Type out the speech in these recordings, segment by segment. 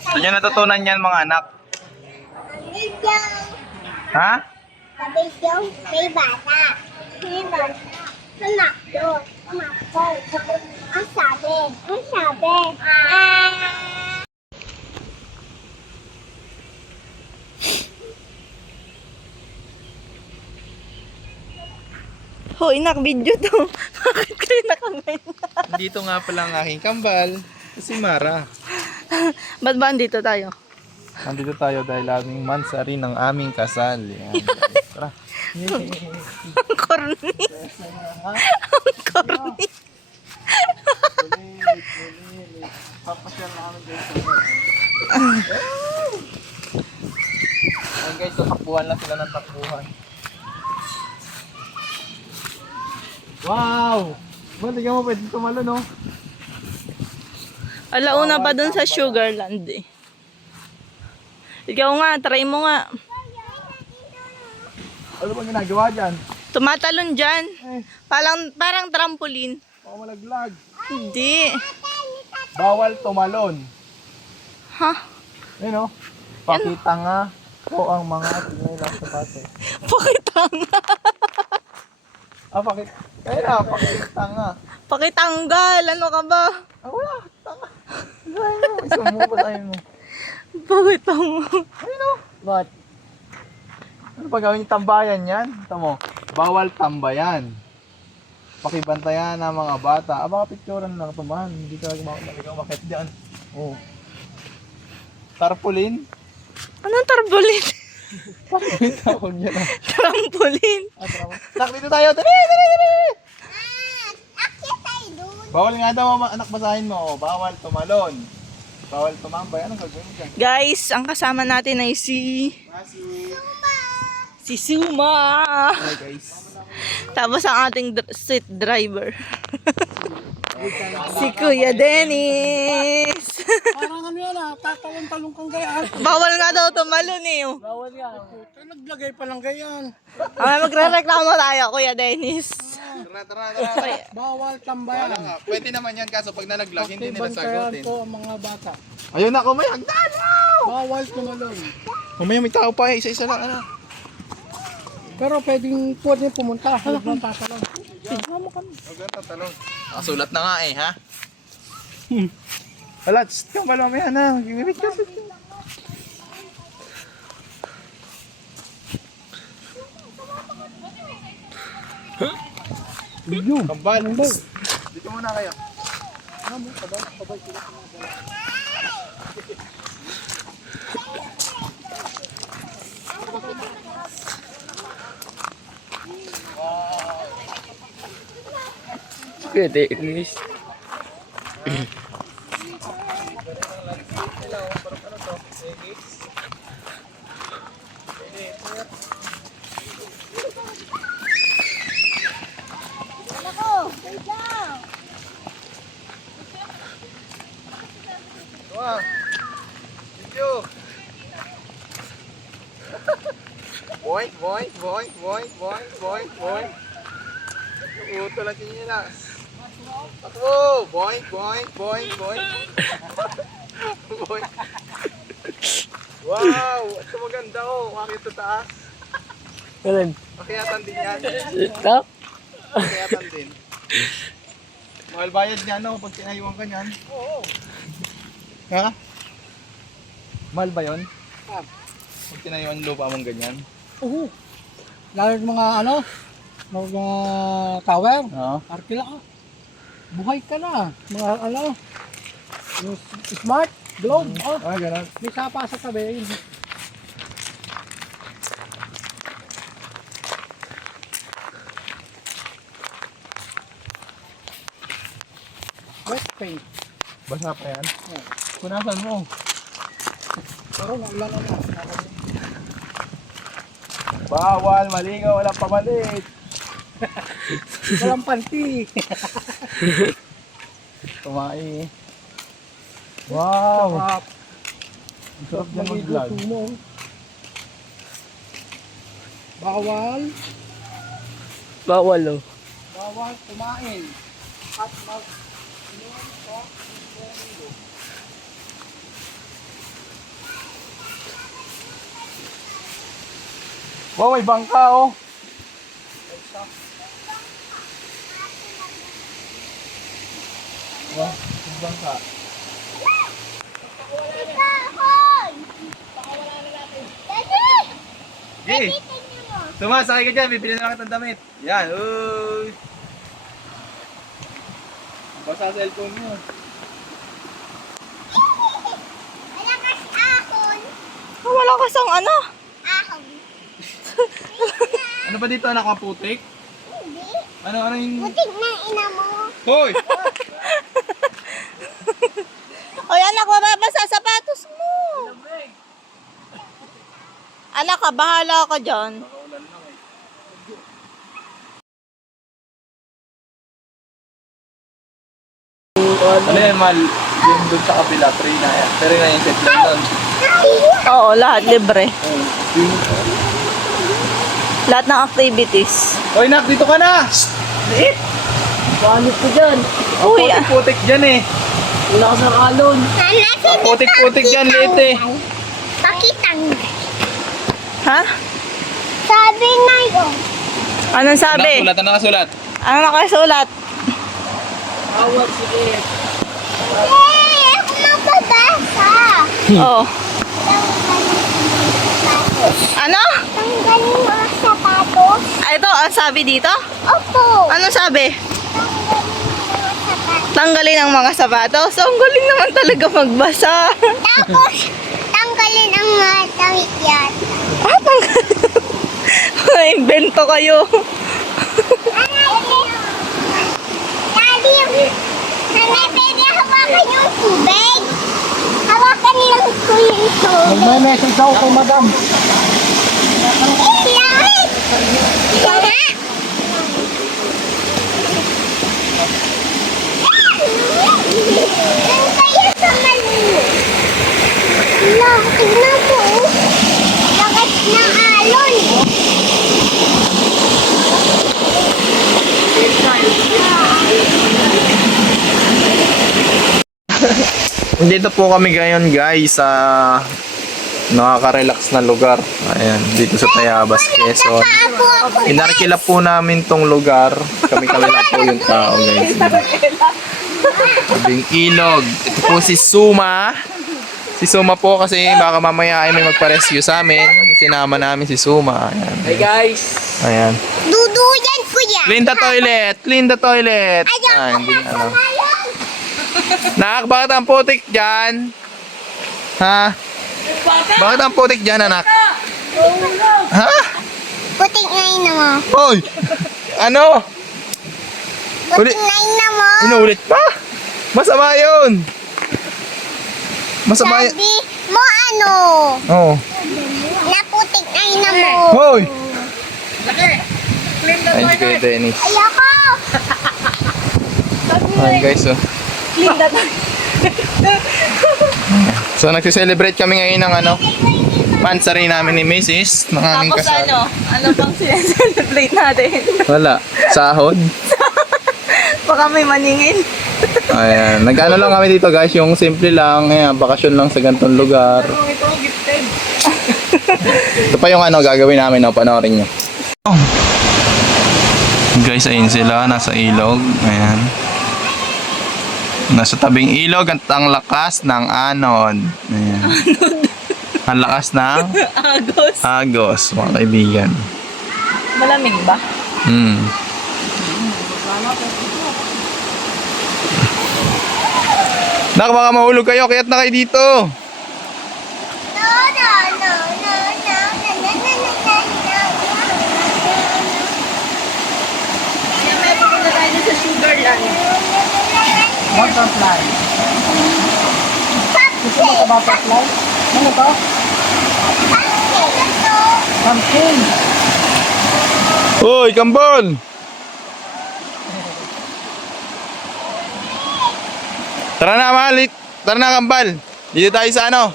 Saan nyo natutunan yan mga anak? Ha? Video, may bata. May bata. Anak doon. Anak ko. Ang sabi. Ang sabi. Hoy, nak-video to. Bakit kayo nakamay? Dito nga pala ang aking kambal. Si Mara. Ba't ba andito tayo? Nandito tayo dahil aming mansari ng aming kasal. Yan. Tara. Ang corny. Ang corny. Papasyal na kami guys. Ayan guys, so takbuhan lang sila ng takbuhan. Wow! Ba't tingnan mo pwede tumalo no? Alauna pa dun sa Sugarland eh. Ikaw nga, try mo nga. Ano bang ginagawa dyan? Tumatalon dyan. Parang trampoline. Baka malaglag. Hindi. Bawal tumalon. Ha? Ayun o. Pakita nga po ang mga tingay lang sapatos. Pakitanga. Pakita. Ayun na, pakita nga. Pakitanggal. Ano ka ba? Wala, tanga. Ayun mo, isang mo, basahin mo. Pakitanga. Ayun o. Ba't? Ano pa gawin yung tambayan yan? Ito mo, bawal tambayan. Pakibantayan ng mga bata. Baka picturean lang ito man. Hindi ka makit dyan. Oh. Tarpaulin? Anong tarpaulin? Tarpaulin tawag niya na. Trampoline. Nak, dito tayo. Dali! Akit tayo doon. Bawal nga daw, anak, basahin mo. Bawal tumalon. Bawal tumambay. Anong gagawin mo dyan? Guys, ang kasama natin ay si Suma. Hi guys. Tapos ang ating street driver. Si Kuya Dennis. Parang ano yan tatalong-talong kang gayaan. Bawal nga daw tumalon eh. Bawal yan. Naglagay pa lang gayan. Magre-reklamo tayo, Kuya Dennis. Tara. Bawal tambayan. Pwede naman yan kaso pag nalaglag, hindi nila Bantayan sagutin. po ang mga bata. Ayun na, may hagdan! Bawal tumalon. Mamaya may tao pa, isa-isa lang. Ano? Pero pwede pumunta. Huwag lang tatalon. Huwag lang tatalon. Nakasulat na nga eh, ha? Wala, kang balo mamaya na. Mag-imimit ka. Video. Kambal. Dito muna kayo. Good English. Wow. Video. Boing. Uto lang sinilas. Takbo! Boing. Boing. Wow! Ito maganda oh. Bakit ito taas? Kailan? Pakiyatan din yan. Stop. Pakiyatan din. Mahal bayad niya no pag tinayuan ka niyan. Oo. Ha? Mahal ba yun? Pag tinayuan lupa mong ganyan? Oo. Lalo yung mga mga tower. Oo. Arkila ka. Buhay ka na. Mga yung smart globe. Ganun. May sapa sa tabi. Wet paint. Basa pa yan? Punasan mo. Pero naulan na. Bawal, maligaw, walang pamalit. Walang panty. Kumain. Wow! Ang sarap na mag-vlog. Bawal. Bawal oh. Bawal kumain. At Wow, may bangka oh. Wow, may bangka. Kahon! Daddy! Okay. Tingnan mo. Sumasakay ka dyan, bibili na lang kitang damit. Yan, uy. Basta cellphone mo. Malakas ahon. Wala kasang ano. Ahon. Ano ba dito anak, maputik? Hindi. Ano yung... Butik na ina mo. Hoy! Oy, anak, mababasa sapatos mo. Anak ka, bahala ka dyan. Ano yan, mal? Yung doon sa kabila, 3 na yan. 3 na yung set lang doon. Oo, lahat libre. Lahat ng activities. Hoy, nak, dito ka na! Paano ko dyan? Ang Uy, putik-putik dyan eh. Wala ka sa alon. Ang putik-putik dyan, late eh. Pakitanggal. Ha? Sabi na yun. Anong sabi? Nakasulat. Ano nakasulat? Awat, sige. Eh, ako mababasa. Oh. Ano? Tanggalin mo ang sapatos. Ah, ito, ang sabi dito? Opo. Anong sabi? Tanggalin ang mga sapatos. Tanggalin ang mga sapatos. Ang galing naman talaga magbasa. Tapos, tanggalin ang mga damit yan. Ah, tanggalin. Invento kayo. Daddy, nanay, pwede hawakan yung tubig. Hawakan lang ko yung tubig. May message ako kay madam. Ilan? Sana? Yan kaya sa malino. Wala, tignan mo. Lakas ng alon. Dito po kami ngayon guys sa nakaka-relax na lugar. Ayan, dito sa Tayabas, Quezon. Ako. Inarkila po namin tong lugar. Kami-kami lang po yung tao guys. Sabing ilog. Ito po si Suma. Si Suma po kasi baka mamaya ay may magpa-rescue sa amin. Sinama namin si Suma. Ayan. Hey guys. Ayan. Duduyan ko yan. Clean the toilet! Clean the toilet! Ah, hindi na alam. Nak, bakit ang putik dyan? Ha? Bakit ang putik dyan, anak? Ha? Putik na ina mo. Hoy! Ano? Putik na ina mo. Inulit pa? Masama yun! Masama yun. Sabi mo ano? Oo. Naputik na ina mo. Hoy! Ayun si Kuya Dennis. Ayoko. Ayun guys, oh. So nagse-celebrate kami ngayon ng ano, pansari namin ni Mrs. ng aming Tapos kasal. ano pang sineselebrate natin? Wala. Sahod. Baka may maningin. Ayan. Nag-ano lang kami dito guys, yung simple lang. Ayan, bakasyon lang sa ganitong lugar. Ito pa yung ano gagawin namin, no? Panoorin nyo. Guys, ayun sila. Nasa ilog. Ayan. Nasa tabing ilog at ang lakas ng anod. Ayan. Ang lakas ng Agos. agos, mga kaibigan. Malamig ba? Nak, baka mahulog kayo. Kaya't na kayo dito. No, no, no, no, no, no, no, no, no, no, no. Kaya may pupunta tayo sa Sugarland. Butterfly. Gusto mo sa butterfly? Ano to? Pumpkin. Hoy, Kambol! Tara na, malit. Tara na, Kambal. Dito tayo sa ano?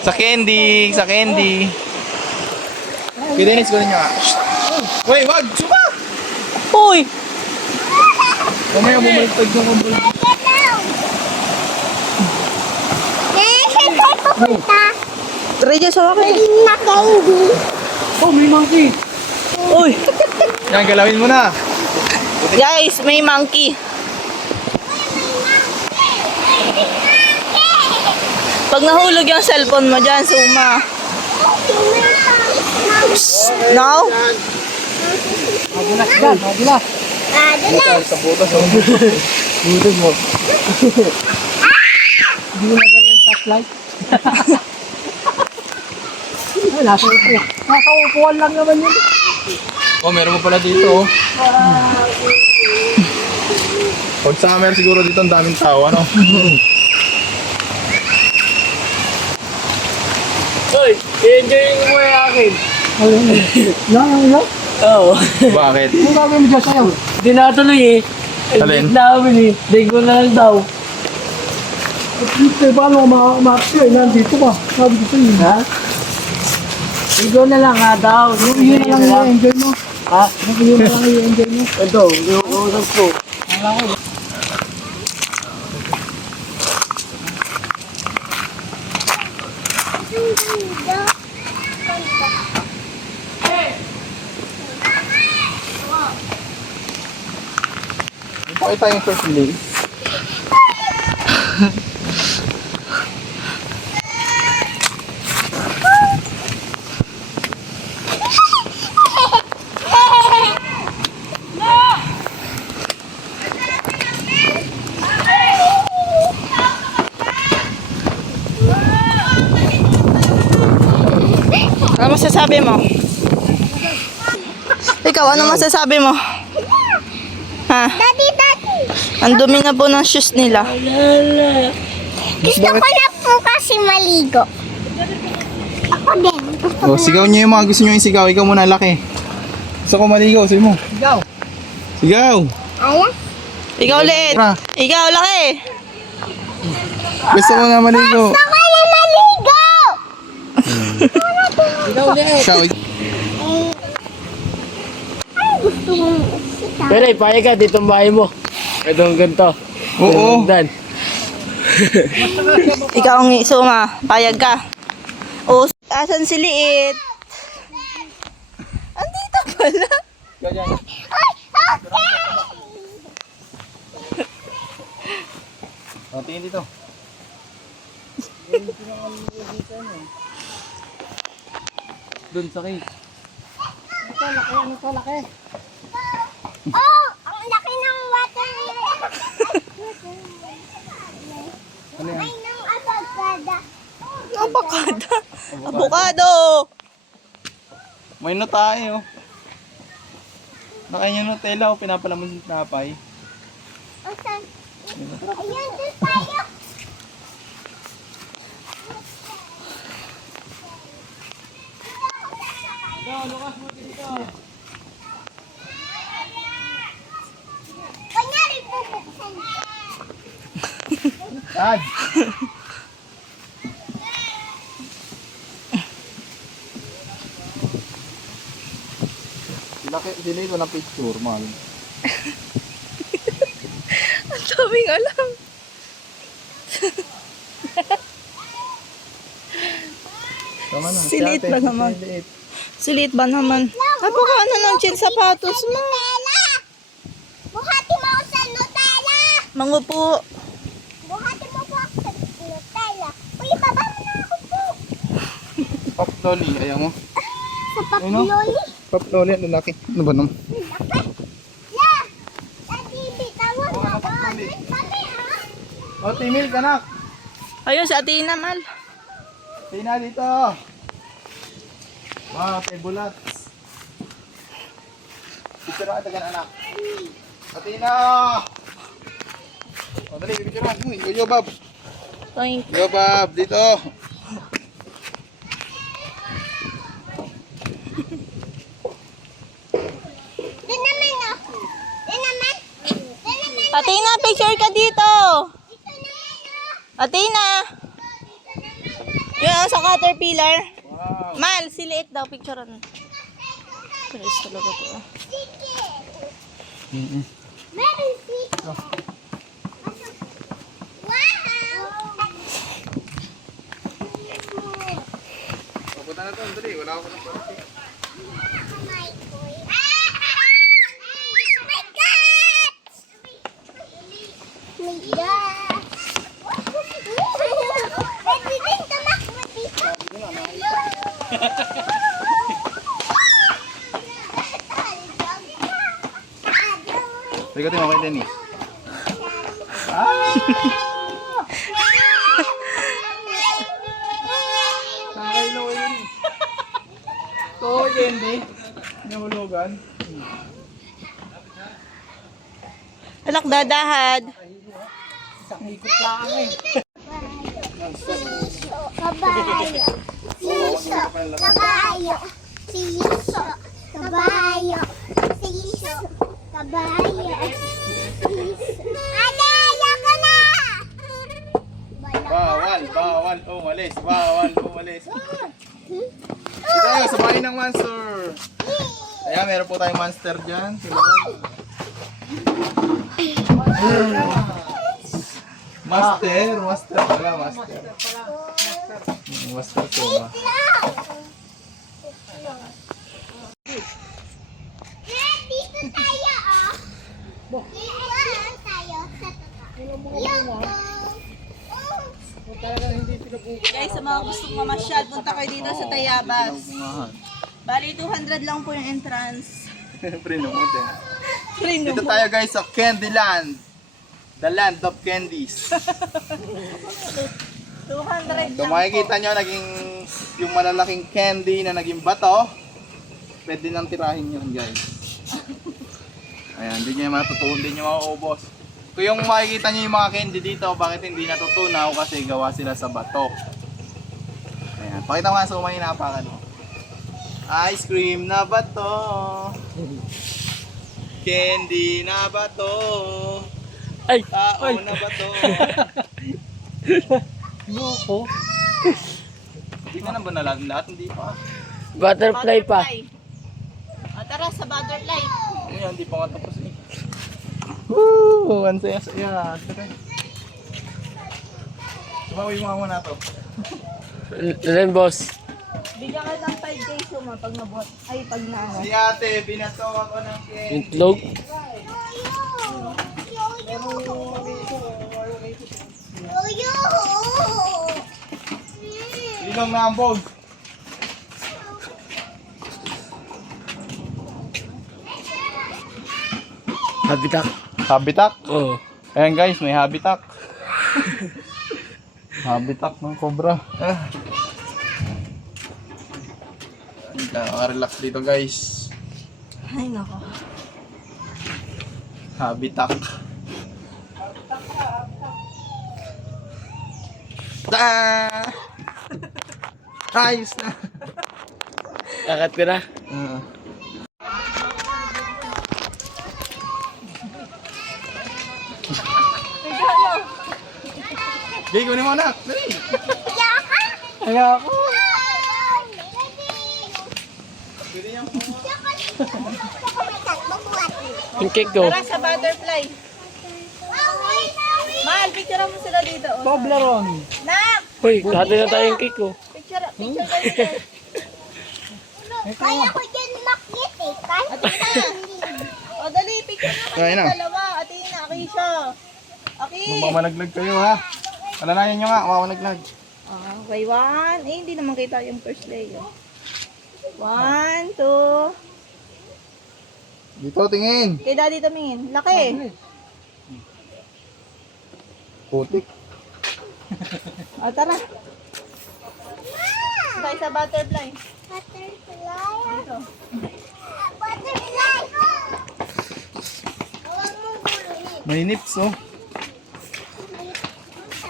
Sa candy. Sa candy. Okay, Dennis, kunin nyo nga. Hoy, wag! Suma! Uy! Mamaya bumalitag yung Kambal. Saan tayo pupunta? Try dyan sa akin. Pwede na candy. Oh, may monkey. Uy! Yan, galawin mo na. Guys, may monkey. Pag nahulog yung cellphone mo dyan, suma. No? Magulas dyan, magulas. Madulas. Sa butas. Butas mo. Hindi mo nadala yung flashlight. Ay, nasa upo. Nasa upuan lang naman yun. Oh, meron mo pala dito. Oh. Pag summer siguro dito ang daming tao, ano? Hoy, i-enjoy mo yung akin. Ayun. Lang, lang. Oo. Bakit? Anong gagawin mo dyan sa'yo? Di natuloy eh. Alin? Late namin eh. Linggo na lang daw. Paano ka makakasya? Nandito ka. Sabi ko sa'yo. Ha? Linggo na lang ha daw. Yun na lang i-enjoy mo. Ha? Yun na lang i-enjoy mo. Ito, yung usap ko. Pakita yung first lane. Ano masasabi mo? Ikaw, ano masasabi mo? Ha? Daddy, daddy. Ang dumi na po ng shoes nila. Gusto ko na po kasi maligo. Ako din. Oh, sigaw niyo yung mga gusto niyo isigaw. Ikaw muna, laki. Gusto ko maligo, sabi mo. Ikaw. Sigaw! Ala? Ikaw ulit. Tara. Ikaw, laki. Gusto ko na maligo. Gusto ko na maligo! Ikaw ulit. Ikaw, Ay, gusto mo sita. Pero ipayag ka, dito ang bahay mo. Itong ganito. oo. Dan. Ikaw ang suma. Payag ka. O, asan si Liit? Andito pala. Ikaw dyan. Ay, okay! Oh, tingin dito. Doon sa cake. Ito, laki. Ano to, laki? Oh, ang laki ng watermelon. Ano yan? Ay, ng abagada. Abokado. Abokado. May tayo. Nakain yung Nutella o pinapalaman sa tinapay. Asan? Ayan, doon tayo. Kunyari, bubuksan. Dad! Sila ito na picture, mahal. Ang daming alam. Tama na. Silit si ate, ba naman? silit. Silit ba naman? Napaka ano ng chin sapatos mo. Nutella! Buhati mo ako sa Nutella! Mangupo. Buhati mo po ako sa Nutella. Uy, baba mo na ako po. Pop Lolly, ayaw mo? Sa Ano? paploli. Pop Lolly, ang lalaki. Ano ba naman? La! Daddy, bitawan mo ako. Kami, ha? O, Timil, anak! Ayun, si Atina, mal. Tina dito! Wow, tebulat. Picture na kita anak. Atina! O, dali, picture na. Yo, Bob. Toink. Yo, Bob, dito. Doon naman ako. Doon naman. Doon naman. Atina, picture ka dito. Dito naman, Atina. Yun, sa caterpillar. Wow. Mal, si Liit daw, picturean. Paris talaga to. Meron dito. Wow! Papunta na to, dali. Wala ako ng parking. Ikutin mo kay Dennis. Ah! Nakakailo ko yun. Ito, Yendi. Nahulugan. Anak, dadahad. Isang ikot lang eh. Kabayo. Siso. Kabayo. Siso. Kabayo. Siso. Kabayo. Siso. Ate, ayoko na! Bawal umalis. Bawal umalis. Dito tayo sa bahay ng monster. Ayan, meron po tayong monster dyan. Master pala, master. Master to ba? Dito tayo, oh. Dito tayo sa totoo. Guys, sa mga gustong mamasyal, punta kayo dito sa Tayabas. Bali, 200 lang po yung entrance. Free no mo din. Free no Dito mo. tayo guys sa Candyland. The land of candies. 200 Kung lang makikita nyo, naging yung malalaking candy na naging bato, pwede nang tirahin yun guys. Ayan, hindi nyo matutunan, hindi nyo mauubos. Kung yung makikita nyo yung mga candy dito, bakit hindi natutunaw? Kasi gawa sila sa bato. Ayan, pakita mo nga sa umay napakan mo. Ice cream na bato. Candy na bato. Ay! Tao na bato. Loko. Hindi ka na ba nalaman lahat? Hindi pa. Butterfly pa. O, tara sa butterfly. Ayan, hindi pa nga tapos eh. Woo! Ang saya-saya. Tara. Sumawi mo nga muna to. Ren, boss. Bigyan ka ng 5 days suma pag nabuhat. Ay, pag na Si ate, binato ako ng Yung candy. itlog. Yoyo! Lilang na ang bog. Habitak. Habitak. Oo. Ayan guys, may habitak. Habitak ng cobra. Relax dito guys. Ay, nako. Habitak. Ah! Ayos na. Akat ka na. Gay, kunin mo na. Dali. Kaya ako. Pwede yan. Yung cake ko. Tara sa butterfly. Mahal, picture mo sila dito. Oh. Toblerone. Nak! Uy, hati na tayo yung cake ko. Picture kayo. Kaya ko dyan makit eh. Kahit O, dali, picture na Kaya kayo na. dalawa. Atina, Akisha. Aki. Mamalaglag kayo ha. Alalayan nyo nga, mamalaglag. Okay, 1. Eh, hindi naman kita yung first layer. 1, 2. Dito, tingin. Kay daddy tumingin. Laki. Putik. O, tara. Tayo sa butterfly. butterfly. Dito. Butterfly! Huwag mong guluhin. May nips oh.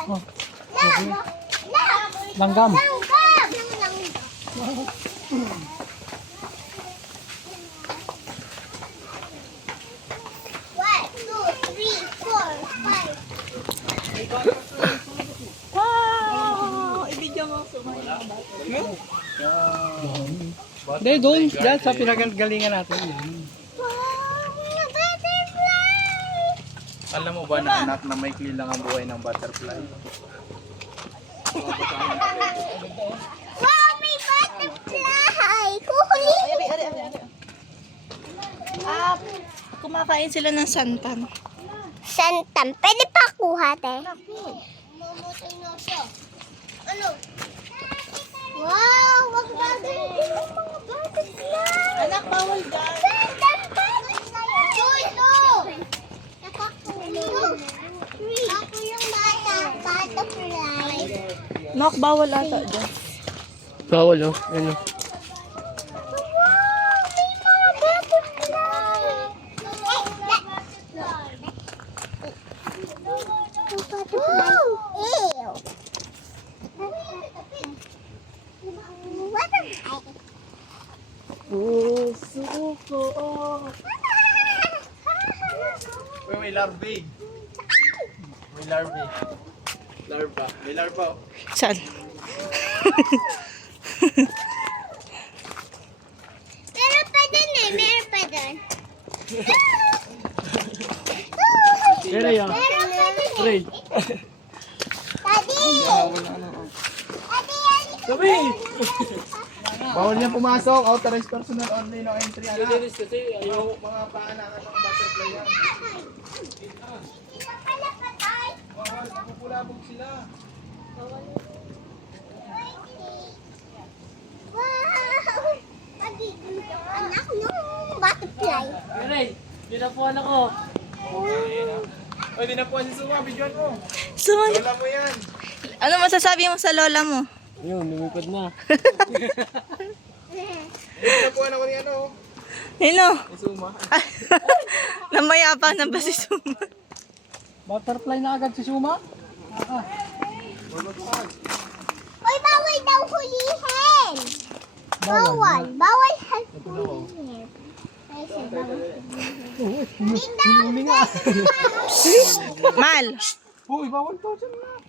Langgam. Langgam! One, two, three, four, five. Wow! Ibigyan mo sumay ng butterfly. Hindi, doon. Diyan sa pinagalingan natin. Wow! Butterfly! Alam mo ba na anak na may lang ang buhay ng butterfly? Wow! May butterfly! Kukunin! Ari. Kumakain sila ng santan. Santan. Pwede pa kuha, te? Mamutay na siya. Ano? Wow! Wag gagawin din ang mga butterfly! Anak, bawal dyan. Santan pa! Chulo! bawal ata dyan. Bawal oh. Ano? Uy, may larvae. May larvae. Larva. May larva. Saan? Meron pa dun eh, meron pa dun. Pero yun. Meron pa dun eh. Ray. Daddy! Sabi! Bawal niya pumasok. Authorized personal only, no entry. Ano? Linis kasi ayaw. Mga paanakan ng butterfly yan. Bawal, napupulabog sila. Wow! Magiging anak ng butterfly. Ray, pinapuan ako. Uy, dinapuan si Suma. Bidyoan mo. Suman. Lola mo yan. Ano masasabi mo sa lola mo? Yun, lumipad na. Dinapuan ako ni ano. Sino? Ni Suma. Namayapa na ba si Suma? Butterfly na agad si Suma. Uy, bawal daw hulihin! Bawal! Bawal hulihin! Ay, siya, bawal hulihin. Hinuli nga. Mal. Uy, bawal to. Diyan na.